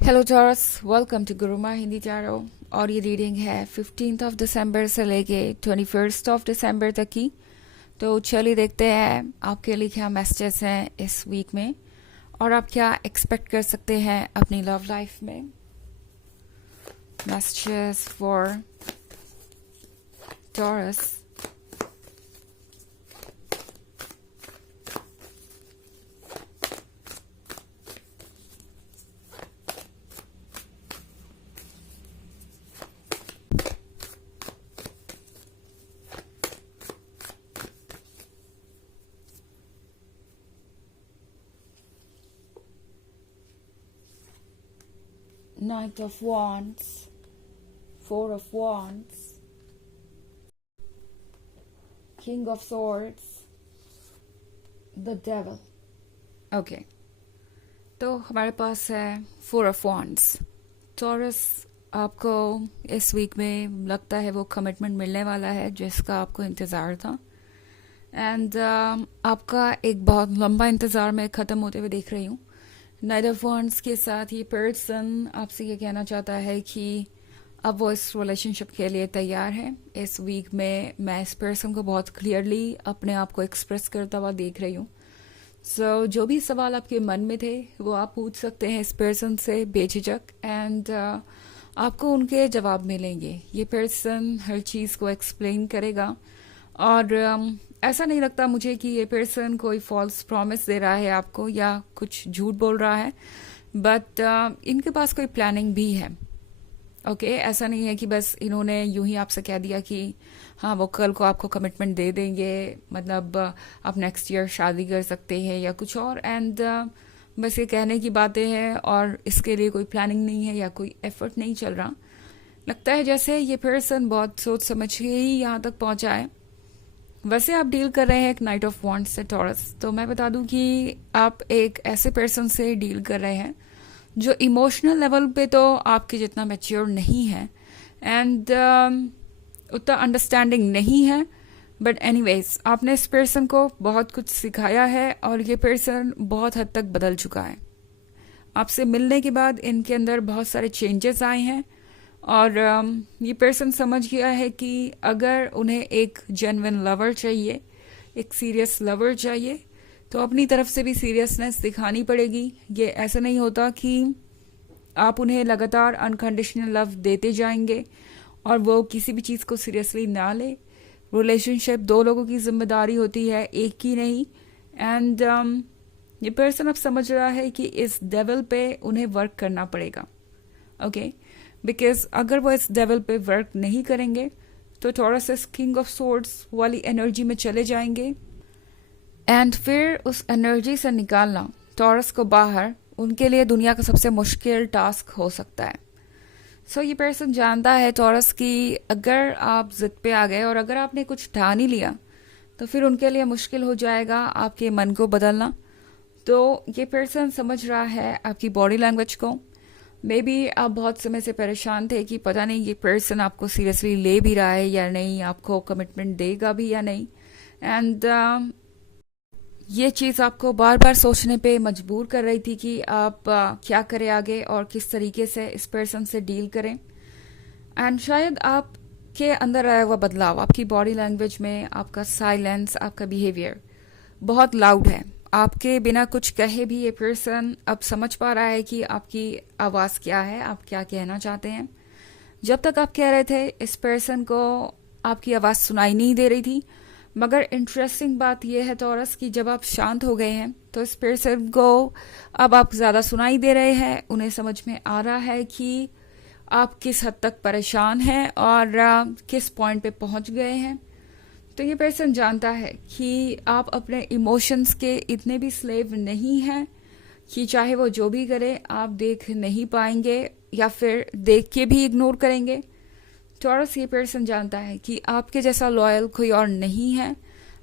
Hello Taurus, welcome to Guruma Hindi tarot. और ये reading है 15 दिसंबर से लेके 21 दिसंबर तक की। तो चलिए देखते हैं आपके लिए क्या मैसेजेस हैं इस वीक में और आप क्या एक्सपेक्ट कर सकते हैं अपनी लव लाइफ में। Messages for taurus. Knight of Wands, Four of Wands, King of Swords, The Devil। Okay, तो हमारे पास है फोर ऑफ वॉन्ड्स। टॉरस, आपको इस वीक में लगता है वो कमिटमेंट मिलने वाला है जिसका आपको इंतज़ार था। एंड आपका एक बहुत लंबा इंतज़ार मैं ख़त्म होते हुए देख रही हूँ। नाइट ऑफ वॉन्ड्स के साथ ये पर्सन आपसे ये कहना चाहता है कि अब वो इस रिलेशनशिप के लिए तैयार है। इस वीक में मैं इस पर्सन को बहुत क्लियरली अपने आप को एक्सप्रेस करता हुआ देख रही हूँ। सो जो भी सवाल आपके मन में थे वो आप पूछ सकते हैं इस पर्सन से बेझिझक। एंड आपको उनके जवाब मिलेंगे। ये पर्सन हर चीज़ को एक्सप्लेन करेगा। और ऐसा नहीं लगता मुझे कि ये पर्सन कोई फॉल्स प्रॉमिस दे रहा है आपको या कुछ झूठ बोल रहा है। बट इनके पास कोई प्लानिंग भी है। ओके, ऐसा नहीं है कि बस इन्होंने यूं ही आपसे कह दिया कि हाँ वो कल को आपको कमिटमेंट दे देंगे, मतलब आप नेक्स्ट ईयर शादी कर सकते हैं या कुछ और। एंड बस ये कहने की बातें हैं और इसके लिए कोई प्लानिंग नहीं है या कोई एफर्ट नहीं चल रहा। लगता है जैसे ये पर्सन बहुत सोच समझ के ही यहाँ तक पहुँचा है। वैसे आप डील कर रहे हैं एक नाइट ऑफ वॉन्ड्स से टॉरस। तो मैं बता दूं कि आप एक ऐसे पर्सन से डील कर रहे हैं जो इमोशनल लेवल पे तो आपके जितना मैच्योर नहीं है एंड उतना अंडरस्टैंडिंग नहीं है। बट एनीवेज आपने इस पर्सन को बहुत कुछ सिखाया है और ये पर्सन बहुत हद तक बदल चुका है। आपसे मिलने के बाद इनके अंदर बहुत सारे चेंजेस आए हैं और ये पर्सन समझ गया है कि अगर उन्हें एक जेन्युइन लवर चाहिए, एक सीरियस लवर चाहिए, तो अपनी तरफ से भी सीरियसनेस दिखानी पड़ेगी। ये ऐसा नहीं होता कि आप उन्हें लगातार अनकंडीशनल लव देते जाएंगे और वो किसी भी चीज़ को सीरियसली ना ले। रिलेशनशिप दो लोगों की जिम्मेदारी होती है, एक की नहीं। एंड ये पर्सन अब समझ रहा है कि इस डेवल पे उन्हें वर्क करना पड़ेगा। ओके, बिकॉज अगर वो इस डेवल पे वर्क नहीं करेंगे तो टॉरस इस किंग ऑफ सोर्ड्स वाली एनर्जी में चले जाएंगे। एंड फिर उस एनर्जी से निकालना टॉरस को बाहर उनके लिए दुनिया का सबसे मुश्किल टास्क हो सकता है। सो ये पर्सन जानता है टॉरस की अगर आप जिद पे आ गए और अगर आपने कुछ ठान ही लिया तो फिर उनके लिए मुश्किल हो जाएगा आपके मन को बदलना। तो ये पर्सन समझ रहा है आपकी बॉडी लैंग्वेज को। मे बी आप बहुत समय से परेशान थे कि पता नहीं ये पर्सन आपको सीरियसली ले भी रहा है या नहीं, आपको कमिटमेंट देगा भी या नहीं। एंड ये चीज़ आपको बार बार सोचने पे मजबूर कर रही थी कि आप क्या करें आगे और किस तरीके से इस पर्सन से डील करें। एंड शायद आपके अंदर आया हुआ बदलाव, आपकी बॉडी लैंग्वेज में, आपका साइलेंस, आपका बिहेवियर बहुत लाउड है। आपके बिना कुछ कहे भी ये पर्सन अब समझ पा रहा है कि आपकी आवाज़ क्या है, आप क्या कहना चाहते हैं। जब तक आप कह रहे थे इस पर्सन को आपकी आवाज़ सुनाई नहीं दे रही थी। मगर इंटरेस्टिंग बात यह है टॉरस कि जब आप शांत हो गए हैं तो इस पर्सन को अब आप ज़्यादा सुनाई दे रहे हैं। उन्हें समझ में आ रहा है कि आप किस हद तक परेशान हैं और किस पॉइंट पे पहुंच गए हैं। तो ये पर्सन जानता है कि आप अपने इमोशंस के इतने भी स्लेव नहीं हैं कि चाहे वो जो भी करे आप देख नहीं पाएंगे या फिर देख के भी इग्नोर करेंगे। टॉरस ये पर्सन जानता है कि आपके जैसा लॉयल कोई और नहीं है,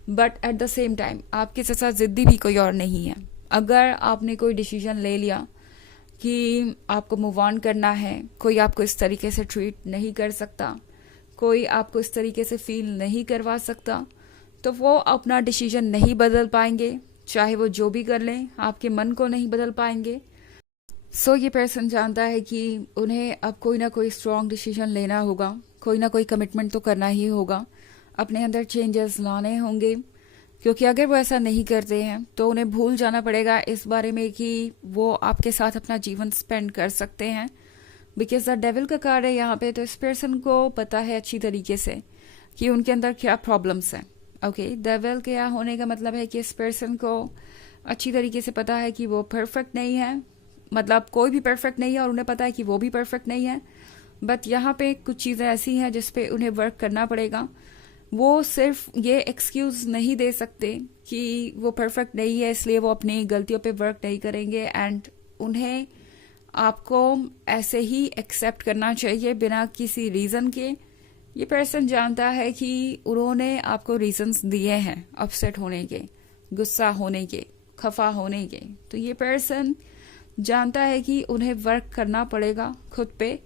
but at the same time आपके जैसा जिद्दी भी कोई और नहीं है। अगर आपने कोई डिसीजन ले लिया कि आपको मूव ऑन करना है, कोई आपको इस तरीके से ट्रीट नहीं कर सकता, कोई आपको इस तरीके से फील नहीं करवा सकता, तो वो अपना डिसीजन नहीं बदल पाएंगे। चाहे वो जो भी कर लें, आपके मन को नहीं बदल पाएंगे। सो ये पर्सन जानता है कि उन्हें अब कोई ना कोई स्ट्रॉन्ग डिसीजन लेना होगा, कोई ना कोई कमिटमेंट तो करना ही होगा, अपने अंदर चेंजेस लाने होंगे, क्योंकि अगर वो ऐसा नहीं करते हैं तो उन्हें भूल जाना पड़ेगा इस बारे में कि वो आपके साथ अपना जीवन स्पेंड कर सकते हैं। बिकॉज द डेविल का कार्ड है यहाँ पे, तो इस पर्सन को पता है अच्छी तरीके से कि उनके अंदर क्या प्रॉब्लम्स हैं। ओके, डेविल के यहाँ होने का मतलब है कि इस पर्सन को अच्छी तरीके से पता है कि वो परफेक्ट नहीं है, मतलब कोई भी परफेक्ट नहीं है, और उन्हें पता है कि वो भी परफेक्ट नहीं है। बट यहाँ पे कुछ चीज़ें ऐसी हैं जिस पे उन्हें वर्क करना पड़ेगा। वो सिर्फ ये एक्सक्यूज नहीं दे सकते कि वो परफेक्ट नहीं है इसलिए वो अपनी गलतियों पे वर्क नहीं करेंगे, एंड उन्हें आपको ऐसे ही एक्सेप्ट करना चाहिए बिना किसी रीज़न के। ये पर्सन जानता है कि उन्होंने आपको रीजंस दिए हैं अपसेट होने के, गुस्सा होने के, खफा होने के, तो ये पर्सन जानता है कि उन्हें वर्क करना पड़ेगा खुद पे,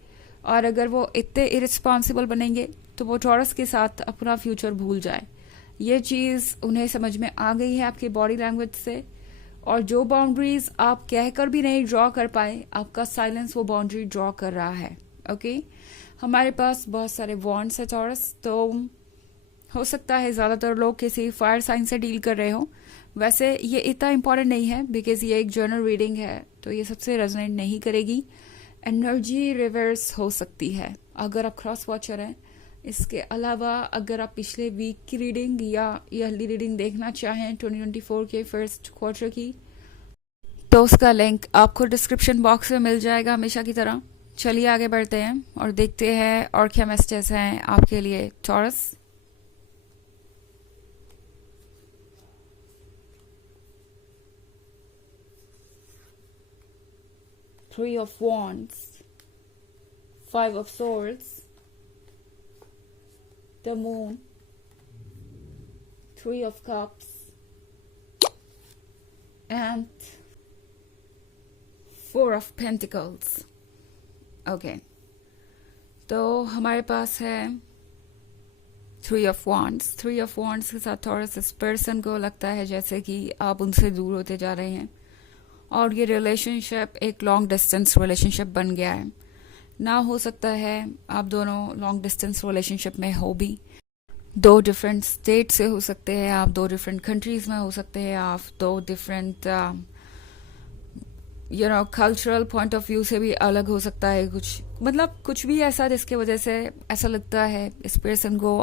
और अगर वो इतने इरिस्पॉन्सिबल बनेंगे तो वो टॉरस के साथ अपना फ्यूचर भूल जाए। ये चीज़ उन्हें समझ में आ गई है आपकी बॉडी लैंग्वेज से, और जो बाउंड्रीज आप कहकर भी नहीं ड्रॉ कर पाए, आपका साइलेंस वो बाउंड्री ड्रॉ कर रहा है। ओके, हमारे पास बहुत सारे वॉन्ड्स है टॉरस, तो हो सकता है ज़्यादातर लोग किसी फायर साइन से डील कर रहे हो। वैसे ये इतना इम्पोर्टेंट नहीं है बिकॉज ये एक जर्नल रीडिंग है, तो ये सबसे रेजोनेट नहीं करेगी। एनर्जी रिवर्स हो सकती है अगर आप क्रॉस वॉचर हैं। इसके अलावा अगर आप पिछले वीक की रीडिंग या ईयरली रीडिंग देखना चाहें 2024 के फर्स्ट क्वार्टर की, तो उसका लिंक आपको डिस्क्रिप्शन बॉक्स में मिल जाएगा हमेशा की तरह। चलिए आगे बढ़ते हैं और देखते हैं और क्या मैसेजेस हैं आपके लिए taurus. Three of Wands, Five of Swords, the Moon, Three of Cups, and Four of Pentacles. Okay, तो हमारे पास है three of wands. Three of wands के साथ थोड़ा इस पर्सन को लगता है जैसे कि आप उनसे दूर होते जा रहे हैं, और ये रिलेशनशिप एक लॉन्ग डिस्टेंस रिलेशनशिप बन गया है ना। हो सकता है आप दोनों लॉन्ग डिस्टेंस रिलेशनशिप में हो भी, दो डिफरेंट स्टेट से हो सकते हैं आप, दो डिफरेंट कंट्रीज में हो सकते हैं आप, दो different cultural point of view से भी अलग हो सकता है कुछ, मतलब कुछ भी ऐसा जिसके वजह से ऐसा लगता है इस पर्सन को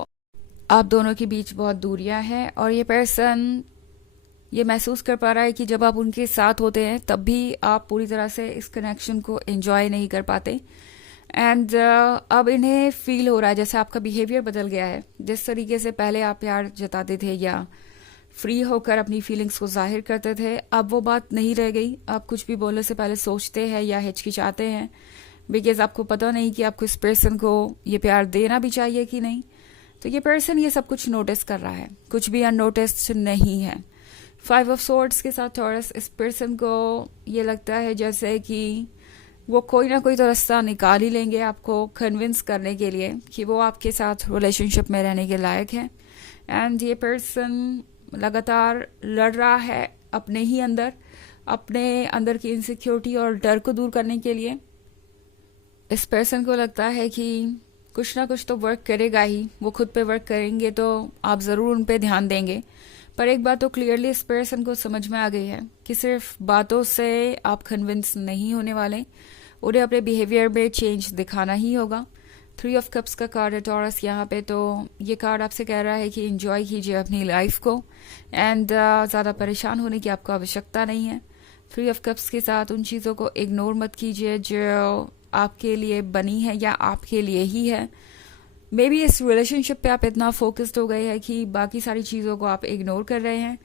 आप दोनों के बीच बहुत दूरियां हैं। और ये पर्सन ये महसूस कर पा रहा है कि जब आप उनके साथ होते हैं तब भी आप पूरी तरह से इस कनेक्शन को एंजॉय नहीं कर पाते, एंड अब इन्हें फील हो रहा है जैसे आपका बिहेवियर बदल गया है। जिस तरीके से पहले आप प्यार जताते थे या फ्री होकर अपनी फीलिंग्स को जाहिर करते थे, अब वो बात नहीं रह गई। आप कुछ भी बोलने से पहले सोचते हैं या हिचकिचाते हैं, बिकॉज आपको पता नहीं कि आपको इस पर्सन को ये प्यार देना भी चाहिए कि नहीं। तो ये पर्सन ये सब कुछ नोटिस कर रहा है, कुछ भी अननोटिस्ड नहीं है। फाइव ऑफ सोर्ड्स के साथ टॉरस इस पर्सन को ये लगता है जैसे कि वो कोई ना कोई तो रास्ता निकाल ही लेंगे आपको कन्विंस करने के लिए कि वो आपके साथ रिलेशनशिप में रहने के लायक है। एंड ये पर्सन लगातार लड़ रहा है अपने ही अंदर, अपने अंदर की इनसिक्योरिटी और डर को दूर करने के लिए। इस पर्सन को लगता है कि कुछ ना कुछ तो वर्क करेगा ही, वो खुद पे वर्क करेंगे तो आप ज़रूर उन पे ध्यान देंगे। पर एक बात तो क्लियरली इस पर्सन को समझ में आ गई है कि सिर्फ बातों से आप कन्विंस नहीं होने वाले, उन्हें अपने बिहेवियर में चेंज दिखाना ही होगा। थ्री ऑफ कप्स का कार्ड है टॉरस यहाँ पे, तो ये कार्ड आपसे कह रहा है कि एंजॉय कीजिए अपनी लाइफ को, एंड ज़्यादा परेशान होने की आपको आवश्यकता नहीं है। थ्री ऑफ कप्स के साथ उन चीज़ों को इग्नोर मत कीजिए जो आपके लिए बनी है या आपके लिए ही है। मे बी इस रिलेशनशिप पे आप इतना फोकस्ड हो गए हैं कि बाकी सारी चीज़ों को आप इग्नोर कर रहे हैं।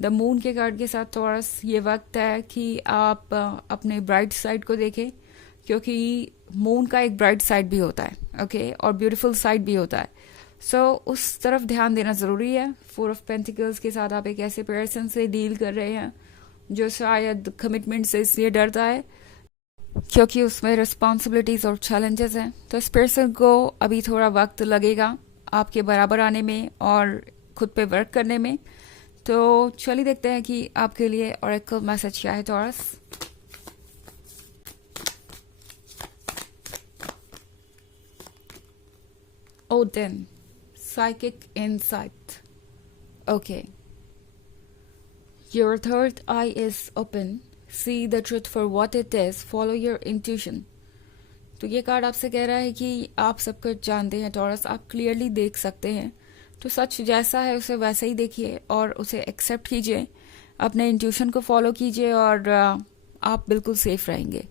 द मून के कार्ड के साथ टॉरस ये वक्त है कि आप अपने ब्राइट साइड को देखें, क्योंकि मून का एक ब्राइट साइड भी होता है, ओके, और ब्यूटीफुल साइड भी होता है। सो उस तरफ ध्यान देना ज़रूरी है। फोर ऑफ पेंटिकल्स के साथ आप एक ऐसे पर्सन से डील कर रहे हैं जो शायद कमिटमेंट से इसलिए डरता है क्योंकि उसमें रिस्पॉन्सिबिलिटीज और चैलेंजेस हैं। तो इस पर्सन को अभी थोड़ा वक्त लगेगा आपके बराबर आने में और खुद पे वर्क करने में। तो चलिए देखते हैं कि आपके लिए ऑरेकल मैसेज क्या है taurus. O10, psychic insight. Okay. Your third eye is open. See the truth for what it is. Follow your intuition. तो ये कार्ड आपसे कह रहा है कि आप सब कुछ जानते हैं टॉरस, आप क्लियरली देख सकते हैं, तो सच जैसा है उसे वैसा ही देखिए और उसे एक्सेप्ट कीजिए, अपने इंट्यूशन को फॉलो कीजिए और आप बिल्कुल सेफ रहेंगे.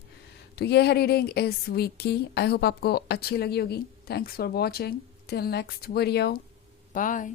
तो ये है रीडिंग इस वीक की. आई होप आपको अच्छी लगी होगी. Thanks for watching. Till next video. Bye.